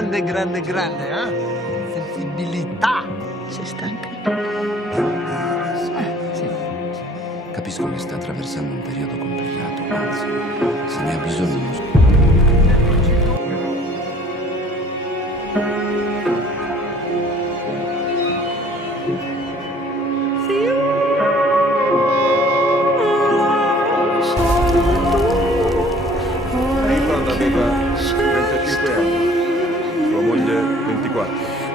grande, grande, grande, sensibilità. Sei stanca? Sì. Capisco che sta attraversando un periodo complicato, anzi, se ne ha bisogno. Ricordo aveva 35 anni, sua moglie 24.